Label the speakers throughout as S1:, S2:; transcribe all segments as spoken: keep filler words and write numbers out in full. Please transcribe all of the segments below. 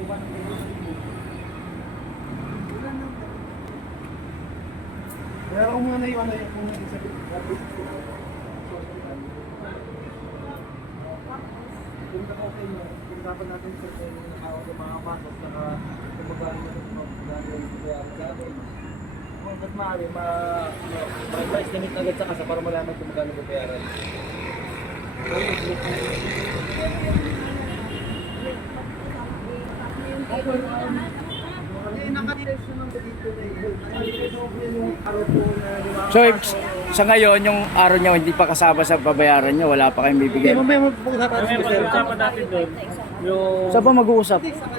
S1: Kaya ako muna naiwan na yung kung nag-isabit. Kung ako kayo, kung dapat natin sa nakakaw ng mga pasok, saka kung magkano na ito, magkano yung kaya gagawin. Kung ba't maaari, ma-estimate agad sa kasa para malaman kung magkano yung bayaran.
S2: So, sa ngayon, yung araw niya hindi pa kasama sa babayaran niya, wala pa kayong
S1: Hindi,
S2: bibigyan.
S1: mamaya mag-uusapan natin sir.
S3: Pag-usapan natin doon, yung...
S2: Saan pa mag-uusap?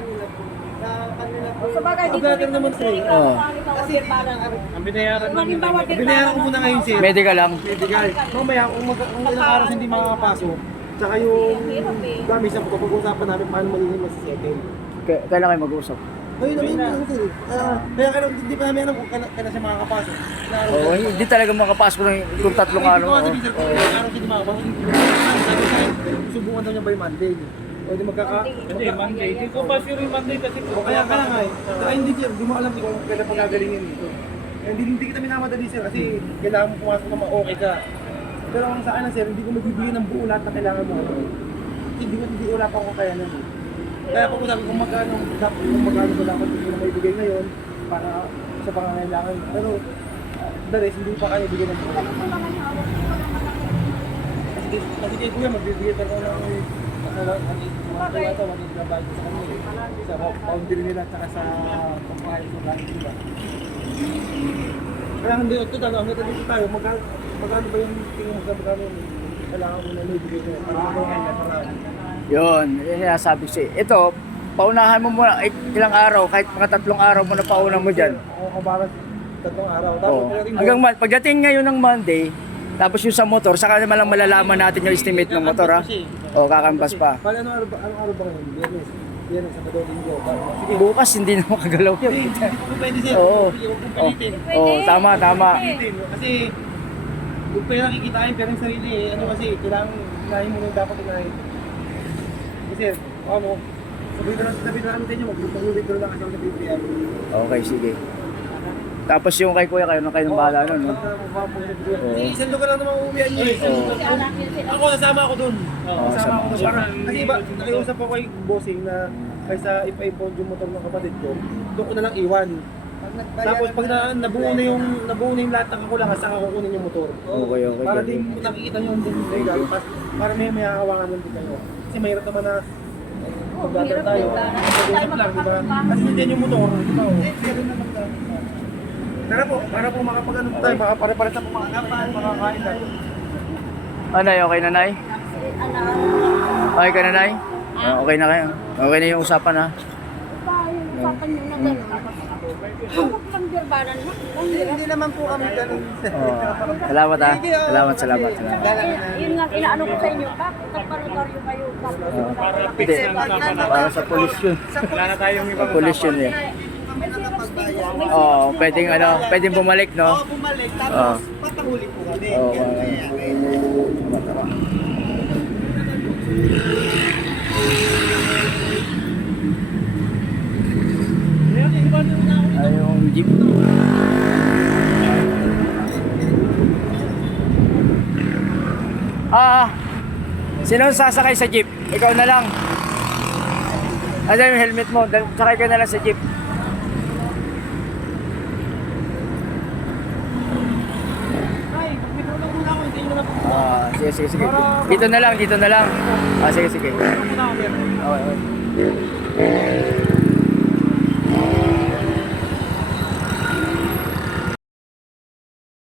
S4: Sa bagay, dito
S1: Pag-usapan naman sir.
S2: Oo.
S4: kasi parang
S3: Ang binayaran namin.
S4: halimbawa,
S1: Binayaran ko muna ngayon sir.
S2: Medical lang.
S1: Medical. Mamaya, kung mag- kung ilang araw hindi makakapasok, tsaka yung gamit sa puto, pag-uusapan namin paano magiging masisettle.
S2: K- kailan kayo mag-uusap?
S1: Ayun naman yun sir. Ah, Kaya kaya hindi pa namin alam kung kailan kailan siya makakapasok. Ilang araw
S2: Oo,
S1: siya.
S2: hindi talaga makapasok ng kung tatlong araw.
S1: Hindi ko
S2: Oo.
S1: sabihin sir, kung ilang araw siya di makakapasok. Sabi sa akin, subukan daw niya by Monday. O di magkaka...
S3: Hindi, Monday. Hindi ko pa sure yung Monday kasi...
S1: O kaya kaya nga eh. Saka hindi sir, di mo alam kung kailan pagagalingin dito. Eh, Hindi, hindi kita minamadali sir kasi kailangan mo pumasok na ma-okay ka. Pero ang sa akin sir, hindi ko magbibigay ng buo lahat na kailangan mo. Kasi hindi ko hindi wala pa ako kaya nun. eh. Kaya pag sabi kung magkano, dapat kung magkano ko dapat hindi na maibigay ngayon para sa pangangailangan. Pero uh, the rest, hindi pa kaya bigay ng buo. Kasi, kasi kay kuya, magbibigay pa ako ng mga kaya ito, magbabayad ko sa kanya eh. Sa boundary nila at saka sa pagpahayos ng langit nila. Kaya hindi ito talaga, ang dito tayo, magkano magkano ba yung tingin mo sa magkano yung kailangan mo na maibigay ko para sa mga marami.
S2: Yun, yun yung nasabi ko sa'yo. Ito, paunahan mo muna eh, ilang araw, kahit mga tatlong araw mo na pauna mo dyan.
S1: Ako kabaras tatlong araw. Tapos
S2: Oo.
S1: pagdating doon,
S2: Hanggang Mon- pagdating ngayon ng Monday, tapos yung sa motor, saka naman lang malalaman natin yung estimate ng motor ha. O, kakambas pa.
S1: Bali, anong araw ba, anong araw ba ngayon? Biyernes. Biyernes, Sabado, Linggo. Sige.
S2: Bukas hindi na makagalaw yun.
S1: Kung pwede sir,
S2: Oo.
S1: huwag kong pilitin.
S2: Oo, tama, tama.
S1: Pilitin. Kasi, kung pwede nakikitain, pero yung sarili eh, ano kasi, kailangan inahin mo yung dapat inahin. Kasi, ano, sabihin ko lang, sabihin ko lang natin nyo, mag-withdraw lang kasi ako sa B P M.
S2: Okay, sige. Tapos yung kay kuya, kayo na kayo ng bahala nun, no?
S1: Kasi isang lugar lang naman uuwihan nyo eh.
S2: Oo.
S1: Ako, nasama ako dun.
S2: Oo,
S1: Nasama ako dun.
S2: sama.
S1: Kasi iba, nakiusap ako kay bossing na kaysa ipa-impond yung motor ng kapatid ko, doon ko na lang iwan. Tapos pag na, nabuo na yung nabuo na yung lahat ng kakulangan, saka kukunin yung motor.
S2: Okay, okay.
S1: Para
S2: ganun.
S1: din nakikita nyo yung din legal, pas- para may may hahawangan lang din kayo. Kasi mahirap naman na pagdadal tayo. Pag-usap lang, di ba? Kasi hindi yung motor, di ba? Tara po, para po makapag-ano tayo, makapare-pare sa makakain, makakain tayo.
S2: Anay, okay na, Nay? Okay ka na, Nay? Ah, okay na kayo. Okay na yung usapan, ha?
S4: usapan nyo na gano'n. Huwag lang dirbanan mo.
S1: Hindi naman po kami ganun.
S2: Oh, salamat, ha? Salamat, salamat, salamat.
S4: Yun nga, inaano ko sa inyo, bakit nagpanotaryo kayo?
S2: Oo.
S4: Bakit
S2: Hindi, para sa polis yun.
S3: Wala na tayong ibang
S2: Polis yun, eh. Oo, oh, pwedeng ano, pwedeng bumalik, no?
S1: Bumalik,
S2: Oo.
S1: patahuli po kami.
S2: Oo, tama, tama. Ay, yung jeep. Ah, sino sasakay sa jeep? Ikaw na lang. Ayan yung helmet mo, dal- sakay ka na lang sa jeep. Ah, sige, sige, sige. Dito na lang, dito na lang. Ah, sige, sige. Okay, okay.